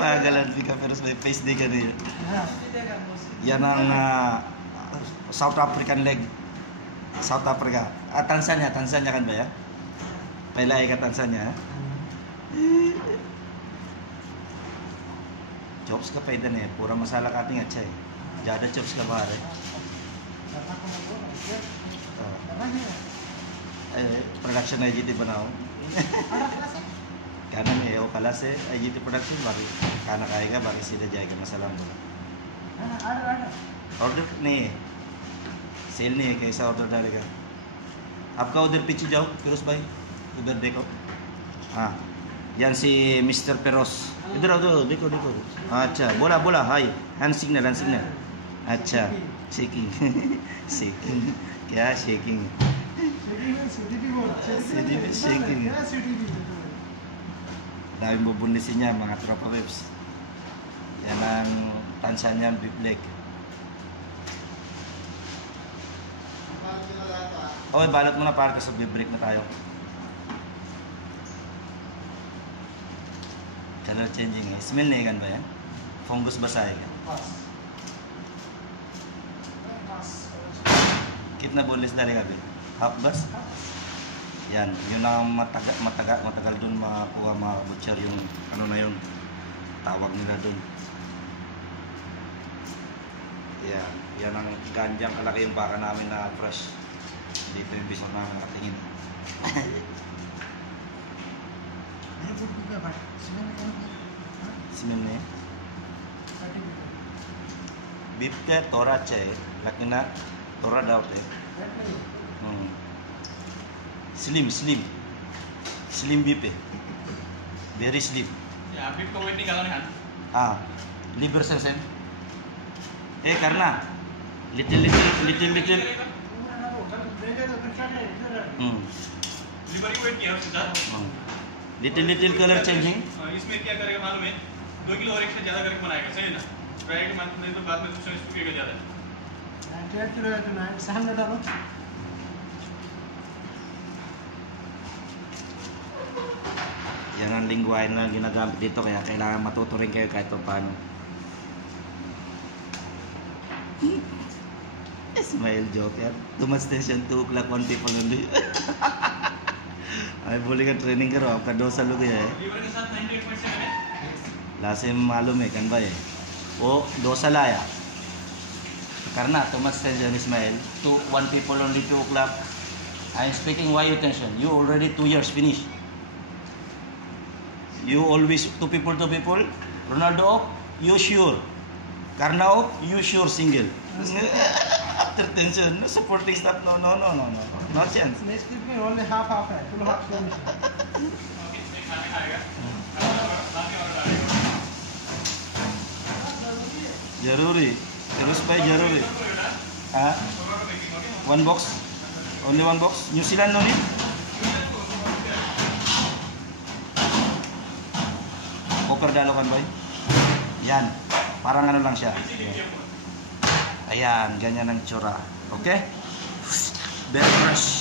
Pagalan ka pero may face day ka niya. Yan ang South African leg. South Africa. Tanzania kan ba ya? Pailay ka Tanzania. Chops ka paidan eh. Pura masala ka ating अच्छा है. Jada chops ka bahar eh. Production IGT बनाओ. Karena में वो कला से IGT production बाकी खाना खाएगा बाकी सीधा जाएगा मसाला में. ऑर्डर नहीं है. सेल नहीं है कैसा ऑर्डर डालेगा. आपका उधर पीछे जाओ फिरोज भाई उधर देखो. हाँ yang si Mr. Peros इधर आओ देखो अच्छा बोला हाय hand signal अच्छा shaking shaking क्या shaking daming bubundisin niya mga tropa webs. Yan ang Tanzania beef leg. Okay, balot muna para kasi break na tayo. Color changing है. Smell नहीं kan ba yan? Fungus basa है क्या? Kitna boneless डालेगा अभी? Half bas? Yan, yun ang matagal dun makakuha mga butcher yung ano na yun tawag nila dun. Yan, yan ang ganjang kalaki yung baka namin na fresh. Dito yung bisong na nakatingin. Smell नहीं बीफ के तोरा चाहिए लेकिन तोरा डाउट है slim beef है very slim beef को वेट निकाला नहीं हाँ लिवर सेंसन करना लिटिल लिवर की वेट किया सीधा लिटिल कलर चेंजिंग. इसमें क्या करेगा मालूम है 2 किलो और 1 से ज्यादा करके बनाएगा सही है ना फ्राइड मंथ नहीं तो बाद में दूसरा इसको क्या ज्यादा 1.5 किलो है तो ना सामने डालो. Yan ang lingwahe na ginagamit dito kaya kailangan matuto rin kayo kahit paano. Smile joke yan. Too much tension, 2 o'clock, 1 people only. आई बोलेगा ट्रेनिंग करो आपका 2 साल हो गया है. लीवर के साथ 98% है लासे मालूम है कन भाई वो 2 साल आया karena too much tension Ismail 1 people only 2 o'clock. I am speaking why you tension you already 2 years finish you always 2 people Ronaldo off you sure karena off you sure single after tension no supporting staff no chance. Next week में only half है full half finish. Okay एक खाने खाएगा बाकी और डालेगा जरूरी terus भाई जरूरी हाँ 1 box only 1 box New Zealand no need Copper dalo kan boy yan parang ano lang siya ayan ganyan ang tsura okay very fresh